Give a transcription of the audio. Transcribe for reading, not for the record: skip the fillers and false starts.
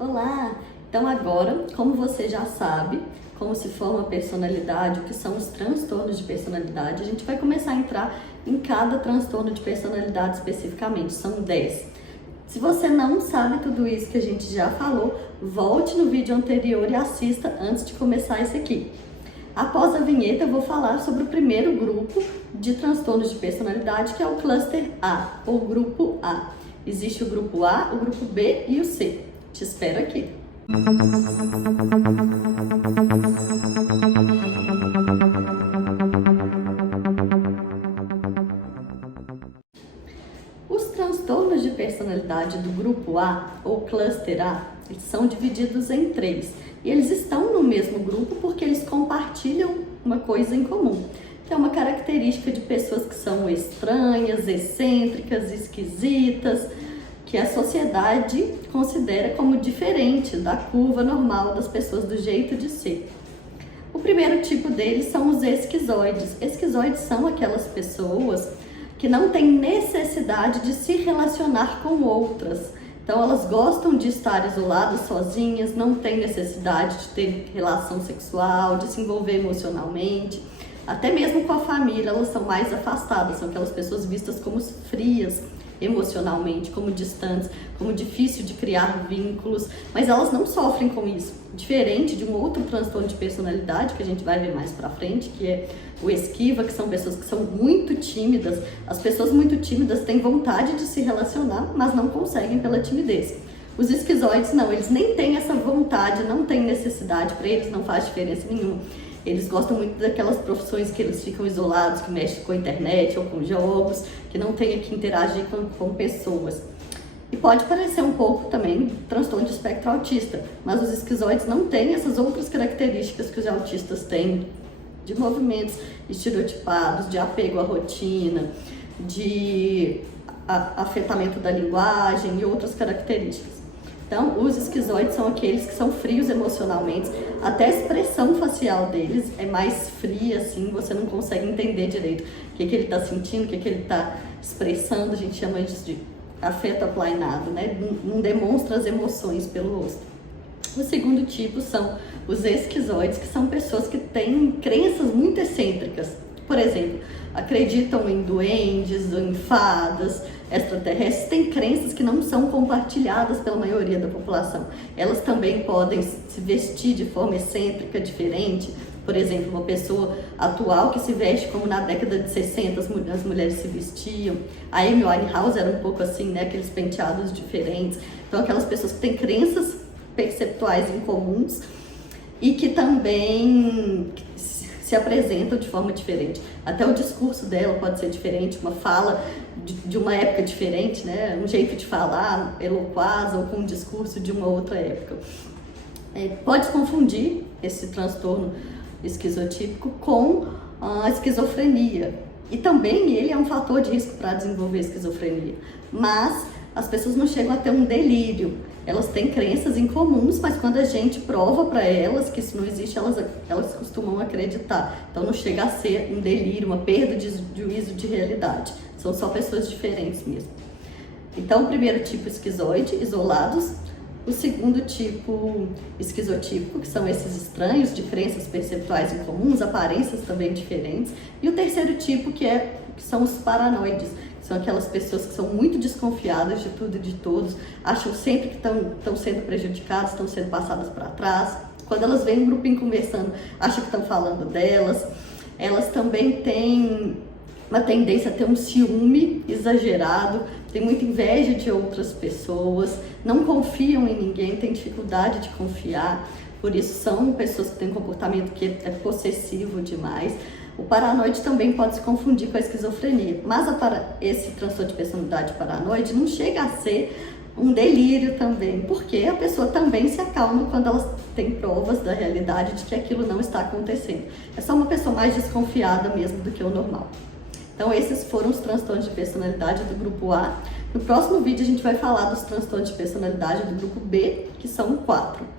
Olá! Então agora, como você já sabe, como se forma a personalidade, o que são os transtornos de personalidade, a gente vai começar a entrar em cada transtorno de personalidade especificamente, são 10. Se você não sabe tudo isso que a gente já falou, volte no vídeo anterior e assista antes de começar esse aqui. Após a vinheta, eu vou falar sobre o primeiro grupo de transtornos de personalidade, que é o cluster A, ou grupo A. Existe o grupo A, o grupo B e o C. Te espero aqui. Os transtornos de personalidade do grupo A, ou cluster A, eles são divididos em 3. E eles estão no mesmo grupo porque eles compartilham uma coisa em comum. Que é uma característica de pessoas que são estranhas, excêntricas, esquisitas, que a sociedade considera como diferente da curva normal das pessoas, do jeito de ser. O primeiro tipo deles são os esquizoides. Esquizoides são aquelas pessoas que não têm necessidade de se relacionar com outras. Então elas gostam de estar isoladas, sozinhas, não têm necessidade de ter relação sexual, de se envolver emocionalmente. Até mesmo com a família elas são mais afastadas, são aquelas pessoas vistas como frias emocionalmente, como distantes, como difícil de criar vínculos, mas elas não sofrem com isso. Diferente de um outro transtorno de personalidade que a gente vai ver mais pra frente, que é o esquiva, que são pessoas que são muito tímidas. As pessoas muito tímidas têm vontade de se relacionar, mas não conseguem pela timidez. Os esquizoides não, eles nem têm essa vontade, não têm necessidade, para eles não faz diferença nenhuma. Eles gostam muito daquelas profissões que eles ficam isolados, que mexem com a internet ou com jogos, que não tenham que interagir com pessoas. E pode parecer um pouco também transtorno de espectro autista, mas os esquizoides não têm essas outras características que os autistas têm, de movimentos estereotipados, de apego à rotina, de afetamento da linguagem e outras características. Então, os esquizoides são aqueles que são frios emocionalmente, até a expressão facial deles é mais fria, assim, você não consegue entender direito o que ele está sentindo, o que ele está expressando, a gente chama isso de afeto aplainado, né? Não demonstra as emoções pelo rosto. O segundo tipo são os esquizoides, que são pessoas que têm crenças muito excêntricas. Por exemplo, acreditam em duendes, ou em fadas, extraterrestres, têm crenças que não são compartilhadas pela maioria da população. Elas também podem se vestir de forma excêntrica, diferente. Por exemplo, uma pessoa atual que se veste como na década de 60 as mulheres se vestiam. A Amy Winehouse era um pouco assim, né? Aqueles penteados diferentes. Então, aquelas pessoas que têm crenças perceptuais incomuns e que também se apresentam de forma diferente. Até o discurso dela pode ser diferente, uma fala de uma época diferente, né? Um jeito de falar eloquaz ou com um discurso de uma outra época. Pode confundir esse transtorno esquizotípico com a esquizofrenia. E também ele é um fator de risco para desenvolver esquizofrenia. Mas as pessoas não chegam a ter um delírio. Elas têm crenças incomuns, mas quando a gente prova para elas que isso não existe, elas costumam acreditar. Então não chega a ser um delírio, uma perda de juízo de realidade. São só pessoas diferentes mesmo. Então o primeiro tipo esquizoide, isolados. O segundo tipo esquizotípico, que são esses estranhos, de crenças perceptuais incomuns, aparências também diferentes. E o terceiro tipo, que são os paranoides. São aquelas pessoas que são muito desconfiadas de tudo e de todos, acham sempre que estão sendo prejudicadas, estão sendo passadas para trás. Quando elas veem um grupinho conversando, acham que estão falando delas. Elas também têm uma tendência a ter um ciúme exagerado, têm muita inveja de outras pessoas, não confiam em ninguém, têm dificuldade de confiar, por isso são pessoas que têm um comportamento que é possessivo demais. O paranoide também pode se confundir com a esquizofrenia, mas esse transtorno de personalidade paranoide não chega a ser um delírio também, porque a pessoa também se acalma quando ela tem provas da realidade de que aquilo não está acontecendo. É só uma pessoa mais desconfiada mesmo do que o normal. Então esses foram os transtornos de personalidade do grupo A. No próximo vídeo a gente vai falar dos transtornos de personalidade do grupo B, que são 4.